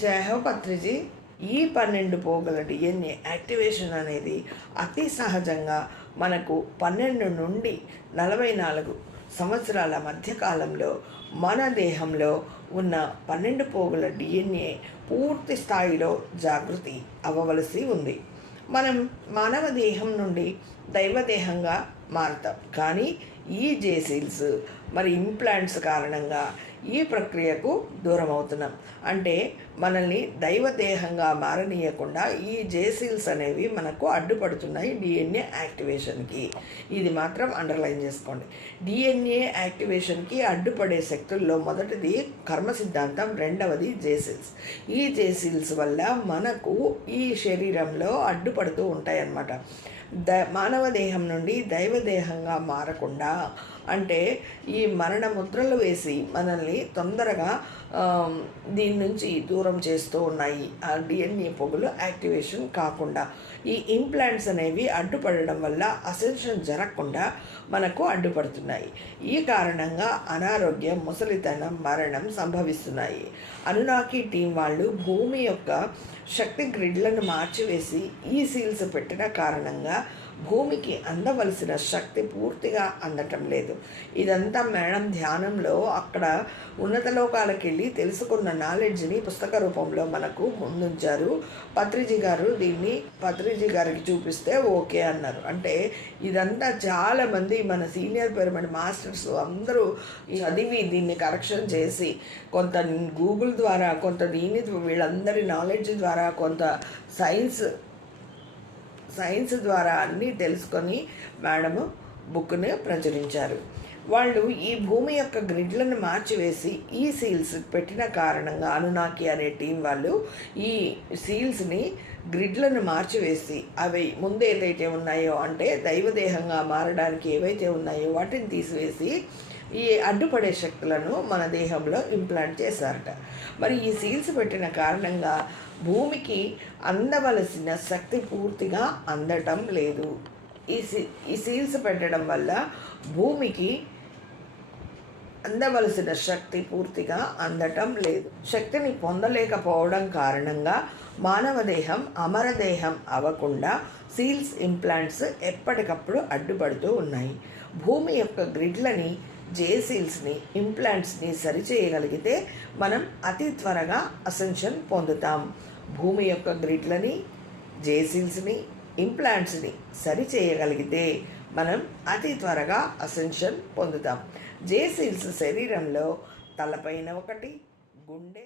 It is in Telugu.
జై హో పత్రిజీ. ఈ 12 పోగుల డిఎన్ఏ యాక్టివేషన్ అనేది అతి సహజంగా మనకు 12 నుండి 44 సంవత్సరాల మధ్యకాలంలో మన దేహంలో ఉన్న 12 పోగుల డిఎన్ఏ పూర్తి స్థాయిలో జాగృతి అవ్వవలసి ఉంది. మనం మానవ దేహం నుండి దైవదేహంగా మారుతాం, కానీ ఈ జేసీల్స్ మరి ఇంప్లాంట్స్ కారణంగా ఈ ప్రక్రియకు దూరం అవుతున్నాం. అంటే మనల్ని దైవదేహంగా మారనీయకుండా ఈ జేసీల్స్ అనేవి మనకు అడ్డుపడుతున్నాయి డిఎన్ఏ యాక్టివేషన్కి. ఇది మాత్రం అండర్లైన్ చేసుకోండి. డిఎన్ఏ యాక్టివేషన్కి అడ్డుపడే శక్తుల్లో మొదటిది కర్మ సిద్ధాంతం, రెండవది జేసీల్స్. ఈ జేసీల్స్ వల్ల మనకు ఈ శరీరంలో అడ్డుపడుతూ ఉంటాయన్నమాట. మానవ దేహం నుండి దైవదేహంగా మారకుండా, అంటే ఈ మరణ ముద్రలు వేసి మనల్ని తొందరగా దీని నుంచి దూరం చేస్తూ ఉన్నాయి. ఆ డిఎన్ఏ పొగులు యాక్టివేషన్ కాకుండా ఈ ఇంప్లాంట్స్ అనేవి అడ్డుపడడం వల్ల అసెన్షన్ జరగకుండా మనకు అడ్డుపడుతున్నాయి. ఈ కారణంగా అనారోగ్యం, ముసలితనం, మరణం సంభవిస్తున్నాయి. అనునాకి టీం వాళ్ళు భూమి యొక్క శక్తి గ్రిడ్లను మార్చివేసి ఈ సీల్స్ పెట్టిన కారణంగా భూమికి అందవలసిన శక్తి పూర్తిగా అందటం లేదు. ఇదంతా మేడం ధ్యానంలో అక్కడ ఉన్నత లోకాలకు వెళ్ళి తెలుసుకున్న నాలెడ్జ్ని పుస్తక రూపంలో మనకు ముందుంచారు. పత్రిజీ గారు దీన్ని పత్రిజీ గారికి చూపిస్తే ఓకే అన్నారు. అంటే ఇదంతా చాలామంది మన సీనియర్ పిరమిడ్ మాస్టర్స్ అందరూ చదివి దీన్ని కరెక్షన్ చేసి, కొంత గూగుల్ ద్వారా, కొంత వీళ్ళందరి నాలెడ్జ్ ద్వారా, కొంత సైన్స్ ద్వారా అన్నీ తెలుసుకొని మేడము బుక్ని ప్రచురించారు. వాళ్ళు ఈ భూమి యొక్క గ్రిడ్లను మార్చివేసి ఈ సీల్స్ పెట్టిన కారణంగా అనునాకి అనే టీం వాళ్ళు ఈ సీల్స్ని గ్రిడ్లను మార్చివేసి అవి ముందు ఏదైతే ఉన్నాయో, అంటే దైవదేహంగా మారడానికి ఏవైతే ఉన్నాయో వాటిని తీసివేసి ఈ అడ్డుపడే శక్తులను మన దేహంలో ఇంప్లాంట్ చేశారట. మరి ఈ సీల్స్ పెట్టిన కారణంగా భూమికి అందవలసిన శక్తి పూర్తిగా అందటం లేదు. ఈ సీల్స్ పెట్టడం వల్ల భూమికి అందవలసిన శక్తి పూర్తిగా అందటం లేదు. శక్తిని పొందలేకపోవడం కారణంగా మానవ దేహం అమరదేహం అవ్వకుండా సీల్స్ ఇంప్లాంట్స్ ఎప్పటికప్పుడు అడ్డుపడుతూ ఉన్నాయి. భూమి యొక్క గ్రిడ్లని, జేసీల్స్ని, ఇంప్లాంట్స్ని సరిచేయగలిగితే మనం అతి త్వరగా అసెన్షన్ పొందుతాం. భూమి యొక్క గ్రిడ్లని, జేసీల్స్ని, ఇంప్లాంట్స్ని సరిచేయగలిగితే మనం అతి త్వరగా అసెన్షన్ పొందుతాం. జేసీల్స్ శరీరంలో తలపైన ఒకటి, గుండె